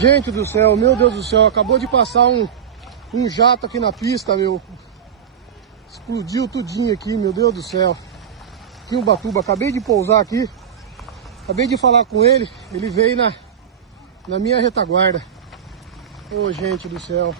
Gente do céu, meu Deus do céu, acabou de passar um jato aqui na pista, meu. Explodiu tudinho aqui, meu Deus do céu. Aqui em Ubatuba, acabei de pousar aqui. Acabei de falar com ele, ele veio na minha retaguarda. Ô, gente do céu.